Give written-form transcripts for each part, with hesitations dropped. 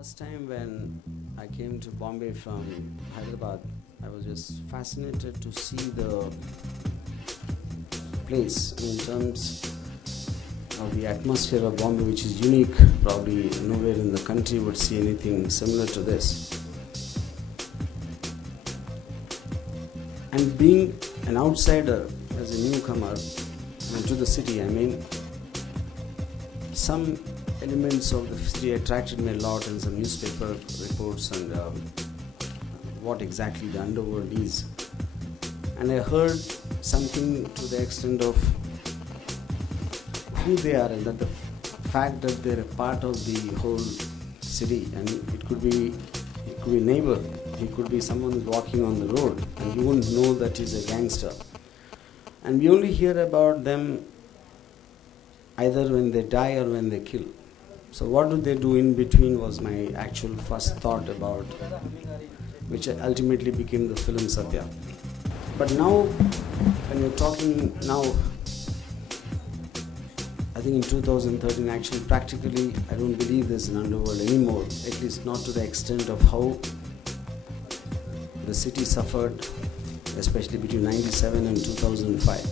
First time when I came to Bombay from Hyderabad, I was just fascinated to see the place in terms of the atmosphere of Bombay, which is unique. Probably nowhere in the country would see anything similar to this. And being an outsider as a newcomer to the city, some elements of the city attracted me a lot in some newspaper reports and what exactly the underworld is. And I heard something to the extent of who they are and that the fact that they're a part of the whole city, and it could be a neighbor, it could be someone who's walking on the road and you wouldn't know that he's a gangster. And we only hear about them either when they die or when they kill. So what do they do in between was my actual first thought about, which ultimately became the film SATYA. But now, when you're talking now, I think in 2013, actually practically, I don't believe there's an underworld anymore, at least not to the extent of how the city suffered, especially between 97 and 2005.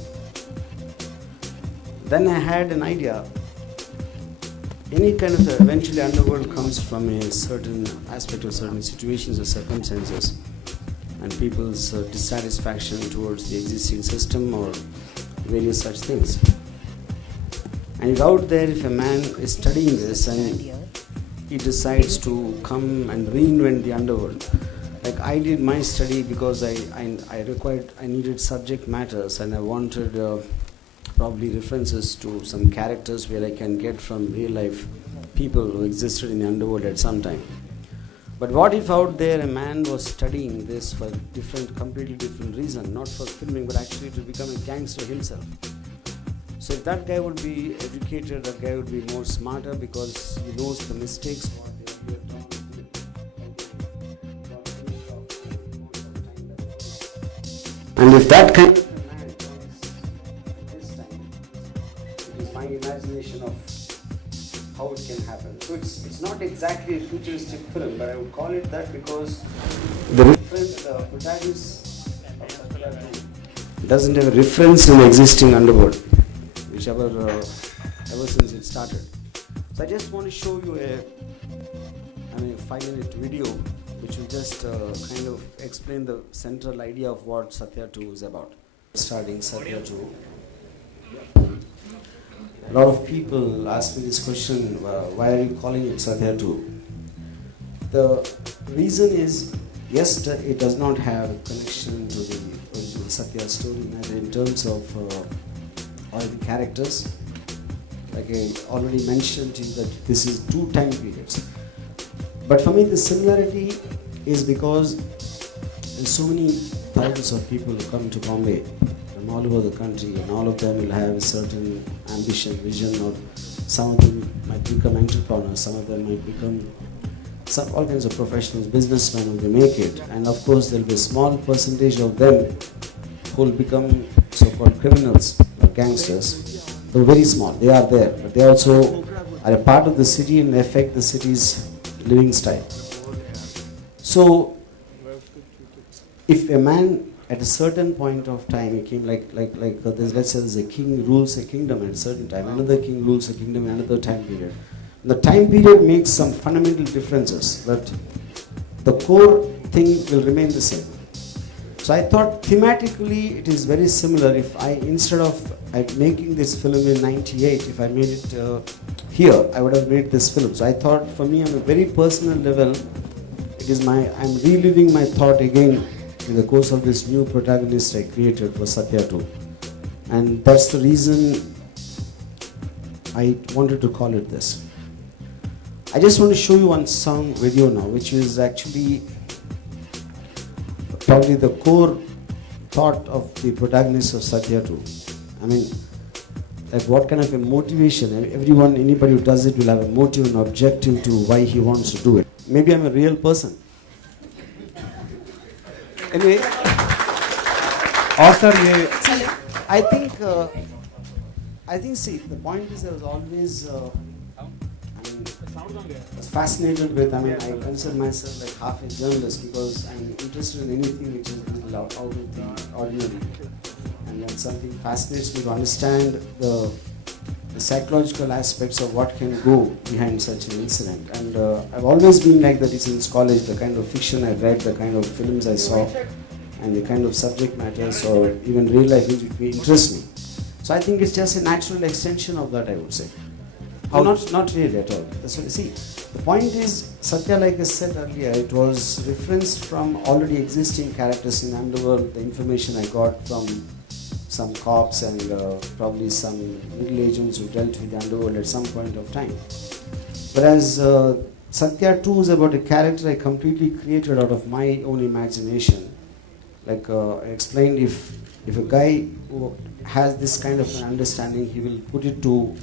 Then I had an idea. Any kind of eventually underworld comes from a certain aspect of certain situations or circumstances and people's dissatisfaction towards the existing system or various such things. And if out there, if a man is studying this and he decides to come and reinvent the underworld, like I did my study because I needed subject matters and I wanted probably references to some characters where I can get from real life people who existed in the underworld at some time. But what if out there a man was studying this for completely different reason, not for filming but actually to become a gangster himself? So if that guy would be educated, that guy would be more smarter because he knows the mistakes what they have done. And if that kind of a man comes this time, it is my imagination of how it can happen. So it's not exactly a futuristic film, but I would call it that because the protagonist of SATYA doesn't have a reference in the existing underworld, whichever ever since it started. So I just want to show you a 5-minute video which will just kind of explain the central idea of what SATYA 2 is about. Starting SATYA 2. A lot of people ask me this question, why are you calling it SATYA 2? The reason is, yes, it does not have a connection to the original SATYA story, neither in terms of all the characters. Like I already mentioned to you that this is 2 time periods. But for me the similarity is because there's so many thousands of people who come to Bombay from all over the country, and all of them will have a certain ambition, vision, or some of them might become entrepreneurs, some of them might become all kinds of professionals, businessmen when they make it, and of course there will be a small percentage of them who will become so-called criminals or gangsters. Though very small, they are there, but they also are a part of the city and affect the city's living style. So, if a man at a certain point of time, he came let's say there's a king rules a kingdom at a certain time, another king rules a kingdom in another time period. And the time period makes some fundamental differences, but the core thing will remain the same. So I thought thematically it is very similar. If instead of making this film in 98, if I made it here, I would have made this film. So I thought for me on a very personal level, I'm reliving my thought again in the course of this new protagonist I created for SATYA 2. And that's the reason I wanted to call it this. I just want to show you one song video now, which is actually probably the core thought of the protagonist of SATYA 2. Like what kind of a motivation, anybody who does it will have a motive and objective to why he wants to do it. Maybe I'm a real person. Anyway, Awesome. I think, see, the point is there was always, was fascinated with. I mean, I consider myself like half a journalist because I'm interested in anything which is a little out of the ordinary. And when something fascinates me to understand the psychological aspects of what can go behind such an incident. And I've always been like that since college, the kind of fiction I read, the kind of films I saw, and the kind of subject matters or even real life which interest me. So I think it's just a natural extension of that, I would say. Not really at all. See, the point is, Satya, like I said earlier, it was referenced from already existing characters in Underworld, the information I got from some cops and probably some middle agents who dealt with the Underworld at some point of time. Whereas Satya 2 is about a character I completely created out of my own imagination. Like I explained, if a guy who has this kind of an understanding, he will put it to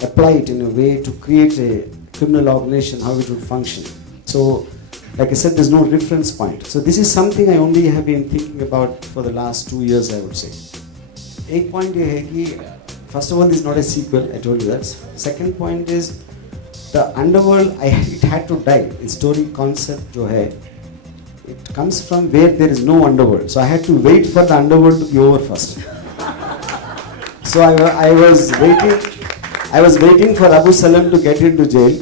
apply it in a way to create a criminal organization, how it would function. So, like I said, there's no reference point. So this is something I only have been thinking about for the last 2 years, I would say. One point is, first of all, this is not a sequel, I told you that. Second point is, the Underworld, it had to die. Its story concept, jo hai, it comes from where there is no Underworld. So I had to wait for the Underworld to be over first. So I was waiting for Abu Salam to get into jail.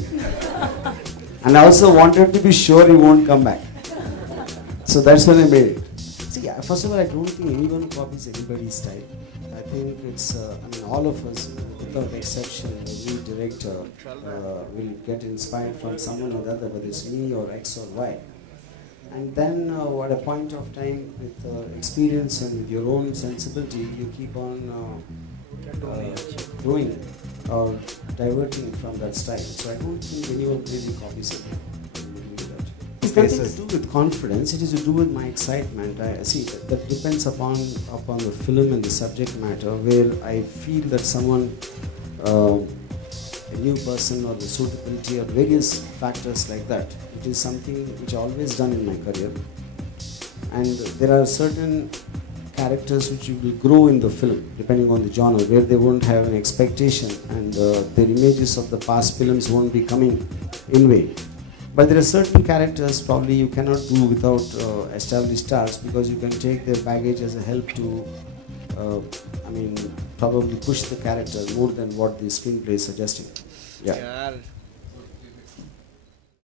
And I also wanted to be sure he won't come back. So that's when I made it. See, first of all, I don't think anyone copies anybody's style. I think it's, all of us, without exception, every director will get inspired from someone or the other, whether it's me or X or Y. And then at a point of time, with experience and with your own sensibility, you keep on growing or diverting from that style. So I don't think anyone really copies it. It's nothing to do with confidence, it is to do with my excitement. I see that depends upon the film and the subject matter, where I feel that someone, a new person or the suitability or various factors like that. It is something which I've always done in my career. And there are certain characters which you will grow in the film, depending on the genre, where they won't have an expectation and their images of the past films won't be coming in way. But there are certain characters probably you cannot do without established stars, because you can take their baggage as a help to, probably push the character more than what the screenplay is suggesting. Yeah.